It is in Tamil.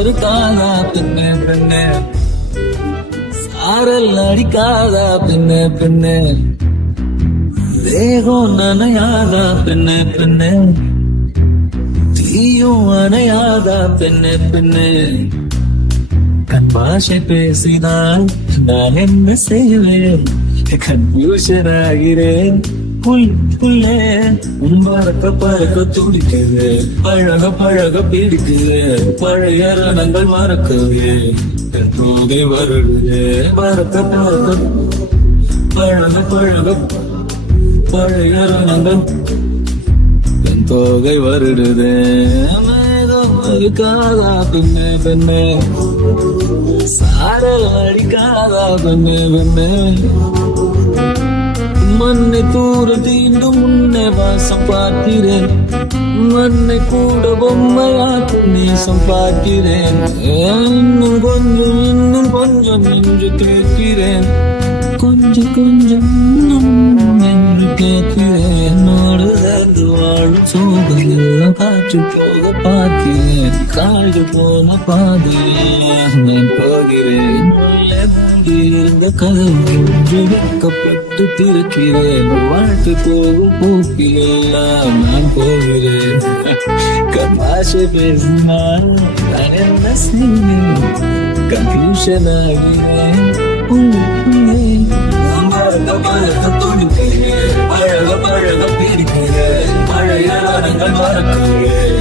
இருக்காதா பெண்ணே பெண்ணே, சாரல் அடிக்காதா பெண்ணே பெண்ணே, தேகம் நனையாதா பெண்ணே பெண்ணே, தீயும் அணையாதா பெண்ணே பெண்ணே. கண் பாஷை பேசினால் நான் என்ன செய்வேன், கன்ஃபியூஷன் ஆகிறேன். புள்ளே பறக்க பறக்க துடிக்குது, பழக பழக பிடிக்குது, பழைய ரணங்கள் மறக்கவே தோகை வருடுது. பறக்க பறக்க பழக பழக பழைய ரணங்கள் தோகை வருடுது. மேகம் இருக்காதா பெண்ணே பெண்ணே, சாரல் அடிக்காதா பெண்ணே பெண்ணே, மண்ணை தூர தீண்டும் முன்னே வாசம் பார்க்கிறேன், மண்ணை கூட பொம்மையாக்கும் நேசம் பார்க்கிறேன். இன்னும் கொஞ்சம் என்று கேட்கிறேன், கொஞ்சம் கொஞ்சம் என்று கேட்கிறேன். நாடு சேர்ந்து வாழும் சோகையில் காற்று போக பார்க்கிறேன், காய்ந்து போன பாதையில் நான் போகிறேன். இருந்த கதவு வைக்கப்பட்டு திறக்கிறேன், வாழ்க்கை போகும் போக்கிலெல்லாம் நான் போகிறேன். கமாஷை பேசினால் நான் என்ன செய்வேன், கன்ஃபியூஷன் ஆகிறேன். பழக பழக பிடிக்கிறேன், பழைய மரங்கள் மறக்கிறேன்.